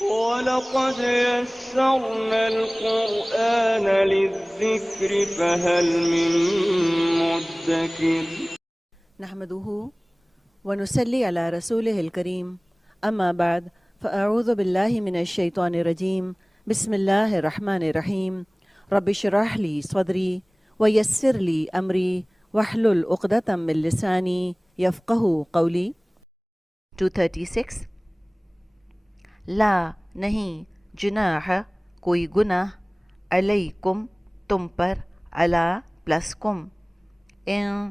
وَلَقَدْ يَسَّرْنَا الْقُرْآنَ لِلذِّكْرِ فَهَلْ مِن مُّدَّكِرٍ نحمده ونصلي على رسوله الكريم أما بعد فأعوذ بالله من الشيطان الرجيم بسم الله الرحمن الرحيم رب اشرح لي صدري ويسر لي أمري واحلل عقدة من لساني يفقه قولي 236 لا نہیں جناح کوئی گناہ علیکم تم پر علی پلس کم ان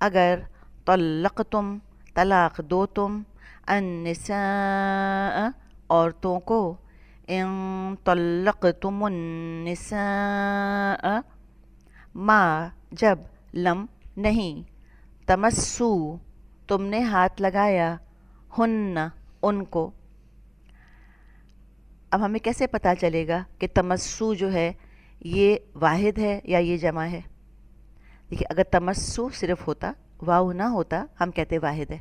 اگر طلقتم طلاق دو تم النساء عورتوں کو ان طلقتم النساء ما جب لم نہیں تمسو تم نے ہاتھ لگایا ہن ان کو. اب ہمیں کیسے پتہ چلے گا کہ تمسو جو ہے یہ واحد ہے یا یہ جمع ہے؟ دیکھیے اگر تمسو صرف ہوتا واو نہ ہوتا ہم کہتے واحد ہے.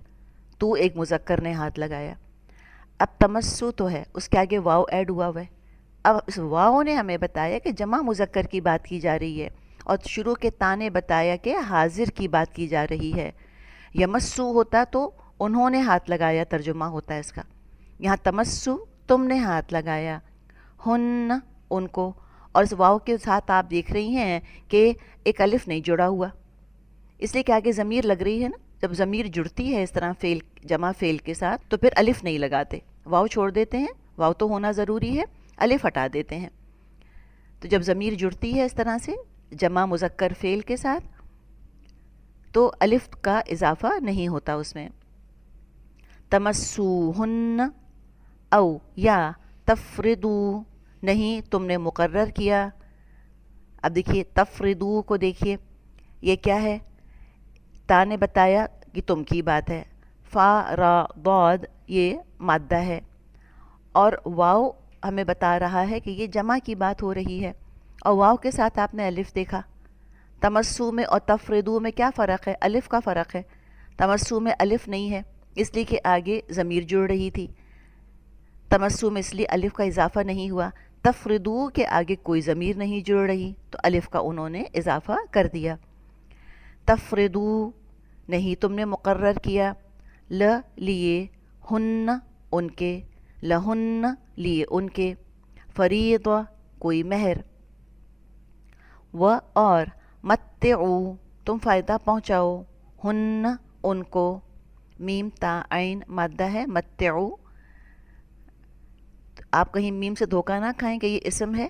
تو ایک مذکر نے ہاتھ لگایا. اب تمسو تو ہے اس کے آگے واو ایڈ ہوا ہے. اب اس واو نے ہمیں بتایا کہ جمع مذکر کی بات کی جا رہی ہے اور شروع کے تا نے بتایا کہ حاضر کی بات کی جا رہی ہے. یمسو ہوتا تو انہوں نے ہاتھ لگایا ترجمہ ہوتا ہے اس کا. یہاں تمسو تم نے ہاتھ لگایا ہن ان کو. اور اس واو کے ساتھ آپ دیکھ رہی ہیں کہ ایک الف نہیں جڑا ہوا اس لیے کہ آگے ضمیر لگ رہی ہے نا. جب ضمیر جڑتی ہے اس طرح فعل جمع فعل کے ساتھ تو پھر الف نہیں لگاتے, واو چھوڑ دیتے ہیں. واو تو ہونا ضروری ہے, الف ہٹا دیتے ہیں. تو جب ضمیر جڑتی ہے اس طرح سے جمع مذکر فعل کے ساتھ تو الف کا اضافہ نہیں ہوتا اس میں. تمسوہن او یا تفردو نہیں تم نے مقرر کیا. اب دیکھیے تفردو کو دیکھیے یہ کیا ہے؟ تا نے بتایا کہ تم کی بات ہے. فا را ضاد یہ مادہ ہے اور واو ہمیں بتا رہا ہے کہ یہ جمع کی بات ہو رہی ہے اور واو کے ساتھ آپ نے الف دیکھا. تمسو میں اور تفردو میں کیا فرق ہے؟ الف کا فرق ہے. تمسو میں الف نہیں ہے اس لیے کہ آگے ضمیر جڑ رہی تھی. تمسو میں اس لیے الف کا اضافہ نہیں ہوا. تفردو کے آگے کوئی ضمیر نہیں جڑ رہی تو الف کا انہوں نے اضافہ کر دیا. تفردو نہیں تم نے مقرر کیا لیے ہن ان کے لہن لیے ان کے فریضہ کوئی مہر و اور متعو تم فائدہ پہنچاؤ ہن ان کو. میم تا عین مادہ ہے متعو. آپ کہیں میم سے دھوکہ نہ کھائیں کہ یہ اسم ہے.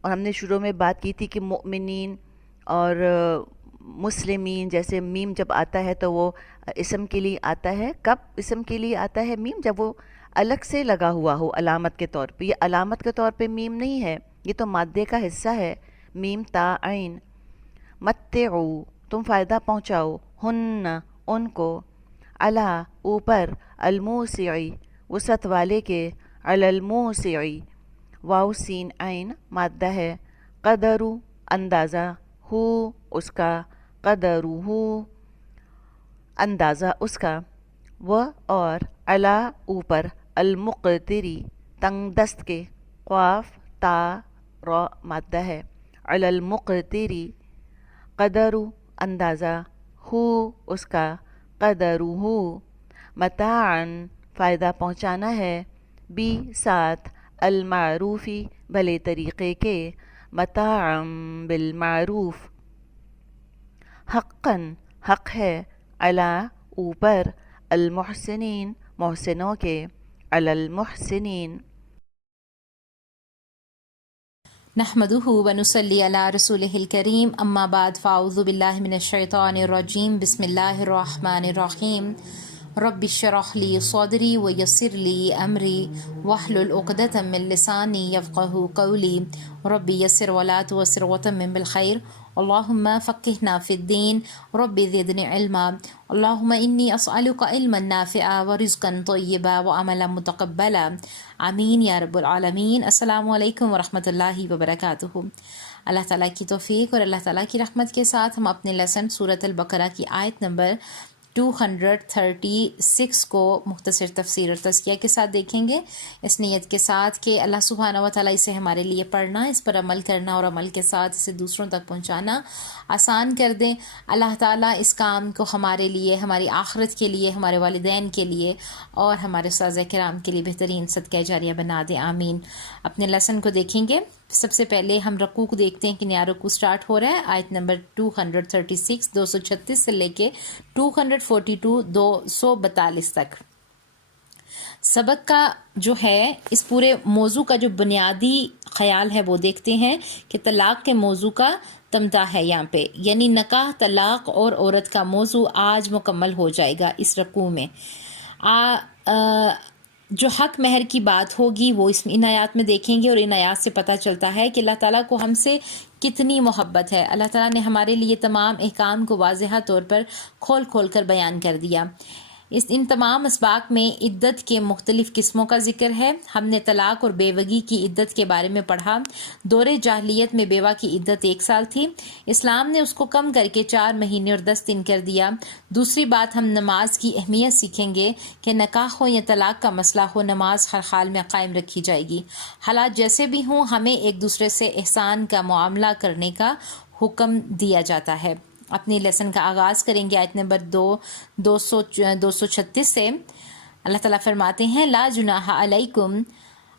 اور ہم نے شروع میں بات کی تھی کہ مؤمنین اور مسلمین جیسے میم جب آتا ہے تو وہ اسم کے لیے آتا ہے. کب اسم کے لیے آتا ہے میم؟ جب وہ الگ سے لگا ہوا ہو علامت کے طور پہ. یہ علامت کے طور پہ میم نہیں ہے, یہ تو مادے کا حصہ ہے. میم تا عین. متعو تم فائدہ پہنچاؤ ہن ان کو علی اوپر الموسعی وسعت والے کے علی الموسعی واو سین عین مادہ ہے قدرو اندازہ ہو اس کا قدرو ہو اندازہ اس کا و اور علی اوپر المقتری تنگ دست کے قاف تا را مادہ ہے علی المقتری قدرو اندازہ ہو اس کا قدرو ہو متاعن فائدہ پہنچانا ہے بی ساتھ المعروفی بھلے طریقے کے متاعم بالمعروف حقاً حق ہے علی اوپر المحسنین محسنوں کے علی المحسنین. نحمده ونصلي على رسوله الكريم اما بعد فاعوذ بالله من الشيطان الرجيم بسم الله الرحمن الرحيم رب اشرح لي صدري ويسر لي امري واحلل عقدة من لساني يفقهوا قولي رب يسر ولا تعسر وتمم بالخير اللهم فقهنا في الدين رب زدني علما اللهم إني أسألك علما نافعا ورزقا طيبا وعملا متقبلا آمین یا رب العالمین. السلام علیکم ورحمۃ اللہ وبرکاتہ. اللہ تعالیٰ کی توفیق اور اللہ تعالیٰ کی رحمت کے ساتھ ہم اپنے لیسن سورۃ البقرہ کی آیت نمبر 236 کو مختصر تفسیر اور تزکیہ کے ساتھ دیکھیں گے، اس نیت کے ساتھ کہ اللہ سبحانہ و تعالیٰ اسے ہمارے لیے پڑھنا، اس پر عمل کرنا اور عمل کے ساتھ اسے دوسروں تک پہنچانا آسان کر دیں۔ اللہ تعالیٰ اس کام کو ہمارے لیے، ہماری آخرت کے لیے، ہمارے والدین کے لیے اور ہمارے اساتذہ کرام کے لیے بہترین صدقہ جاریہ بنا دے، آمین۔ اپنے لیسن کو دیکھیں گے۔ سب سے پہلے ہم رکوع کو دیکھتے ہیں کہ نیا رکوع سٹارٹ ہو رہا ہے، آیت نمبر 236 236 سے لے کے 242 242 تک۔ سبق کا جو ہے اس پورے موضوع کا جو بنیادی خیال ہے وہ دیکھتے ہیں کہ طلاق کے موضوع کا تمتا ہے یہاں پہ، یعنی نکاح، طلاق اور عورت کا موضوع آج مکمل ہو جائے گا اس رکوع میں۔ جو حق مہر کی بات ہوگی وہ ان آیات میں دیکھیں گے، اور ان آیات سے پتہ چلتا ہے کہ اللہ تعالیٰ کو ہم سے کتنی محبت ہے۔ اللہ تعالیٰ نے ہمارے لیے تمام احکام کو واضح طور پر کھول کھول کر بیان کر دیا۔ ان تمام اسباق میں عدت کے مختلف قسموں کا ذکر ہے۔ ہم نے طلاق اور بیوگی کی عدت کے بارے میں پڑھا۔ دور جاہلیت میں بیوہ کی عدت 1 سال تھی، اسلام نے اس کو کم کر کے 4 مہینے اور 10 دن کر دیا۔ دوسری بات، ہم نماز کی اہمیت سیکھیں گے کہ نکاح ہو یا طلاق کا مسئلہ ہو، نماز ہر حال میں قائم رکھی جائے گی۔ حالات جیسے بھی ہوں، ہمیں ایک دوسرے سے احسان کا معاملہ کرنے کا حکم دیا جاتا ہے۔ اپنی لیسن کا آغاز کریں گے آیت نمبر 236 سے۔ اللہ تعالیٰ فرماتے ہیں، لا جناح علیکم،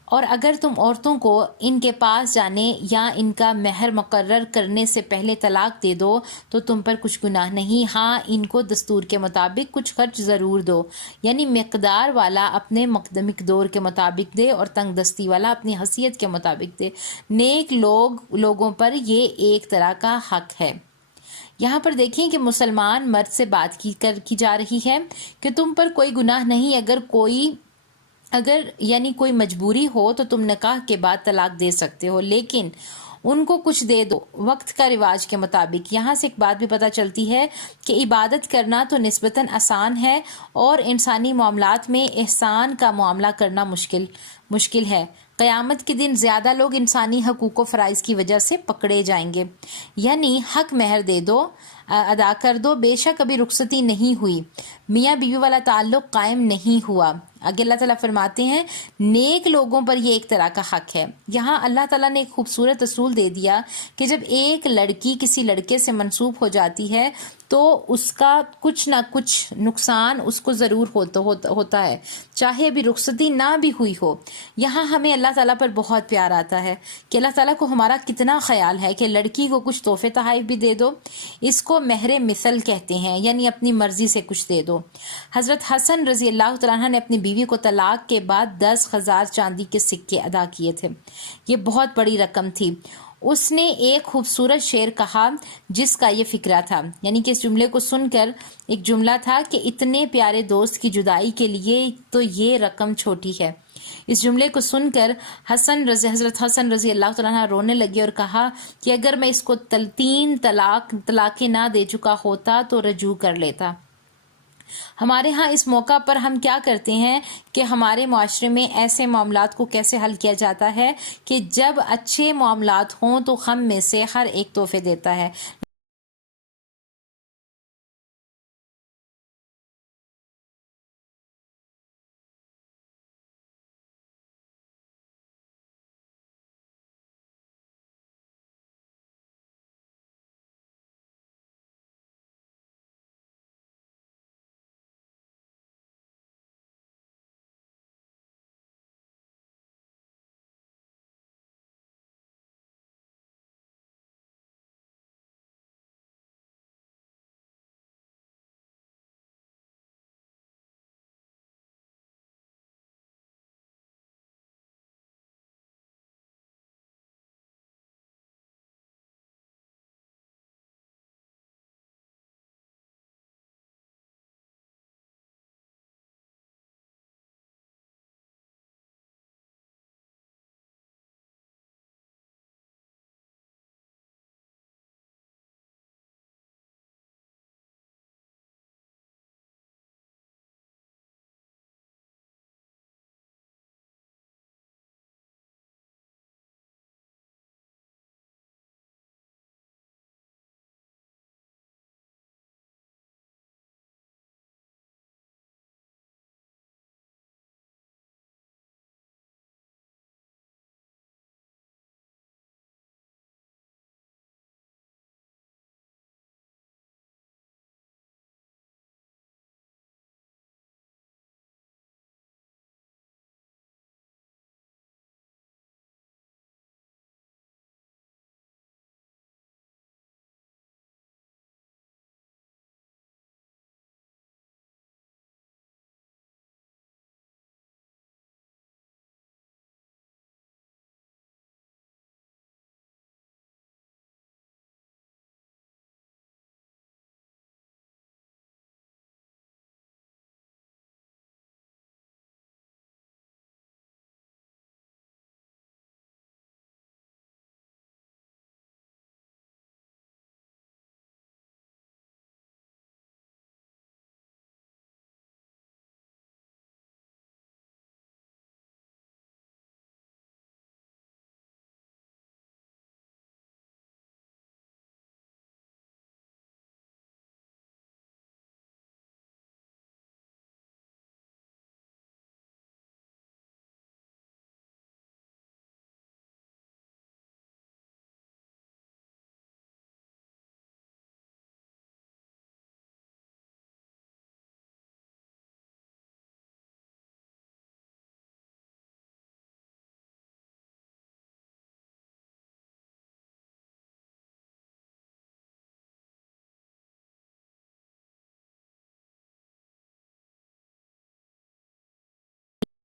اور اگر تم عورتوں کو ان کے پاس جانے یا ان کا مہر مقرر کرنے سے پہلے طلاق دے دو تو تم پر کچھ گناہ نہیں، ہاں ان کو دستور کے مطابق کچھ خرچ ضرور دو، یعنی مقدار والا اپنے مقدور کے مطابق دے اور تنگ دستی والا اپنی حیثیت کے مطابق دے۔ نیک لوگوں پر یہ ایک طرح کا حق ہے۔ یہاں پر دیکھیں کہ مسلمان مرد سے بات کی جا رہی ہے کہ تم پر کوئی گناہ نہیں، اگر یعنی کوئی مجبوری ہو تو تم نکاح کے بعد طلاق دے سکتے ہو، لیکن ان کو کچھ دے دو وقت کا رواج کے مطابق۔ یہاں سے ایک بات بھی پتہ چلتی ہے کہ عبادت کرنا تو نسبتاً آسان ہے اور انسانی معاملات میں احسان کا معاملہ کرنا مشکل ہے۔ قیامت کے دن زیادہ لوگ انسانی حقوق و فرائض کی وجہ سے پکڑے جائیں گے، یعنی حق مہر دے دو، ادا کر دو، بے شک ابھی رخصتی نہیں ہوئی، میاں بیوی والا تعلق قائم نہیں ہوا۔ آگے اللہ تعالیٰ فرماتے ہیں نیک لوگوں پر یہ ایک طرح کا حق ہے۔ یہاں اللہ تعالیٰ نے ایک خوبصورت اصول دے دیا کہ جب ایک لڑکی کسی لڑکے سے منسوب ہو جاتی ہے تو اس کا کچھ نہ کچھ نقصان اس کو ضرور ہوتا ہے، چاہے ابھی رخصتی نہ بھی ہوئی ہو۔ یہاں ہمیں اللہ تعالیٰ پر بہت پیار آتا ہے کہ اللہ تعالیٰ کو ہمارا کتنا خیال ہے کہ لڑکی کو کچھ تحفے تحائف بھی دے دو، اس کو مہر مثل کہتے ہیں، یعنی اپنی مرضی سے کچھ دے دو۔ حضرت حسن رضی اللہ تعالیٰ عنہ نے اپنی بیوی کو طلاق کے بعد 10,000 چاندی کے سکے ادا کیے تھے، یہ بہت بڑی رقم تھی۔ اس نے ایک خوبصورت شعر کہا جس کا یہ فکرہ تھا، یعنی کہ اس جملے کو سن کر ایک جملہ تھا کہ اتنے پیارے دوست کی جدائی کے لیے تو یہ رقم چھوٹی ہے۔ اس جملے کو سن کر حضرت حسن رضی اللہ تعالیٰ عنہ رونے لگے اور کہا کہ اگر میں اس کو 3 طلاقیں نہ دے چکا ہوتا تو رجوع کر لیتا۔ ہمارے ہاں اس موقع پر ہم کیا کرتے ہیں کہ ہمارے معاشرے میں ایسے معاملات کو کیسے حل کیا جاتا ہے کہ جب اچھے معاملات ہوں تو ہم میں سے ہر ایک تحفے دیتا ہے،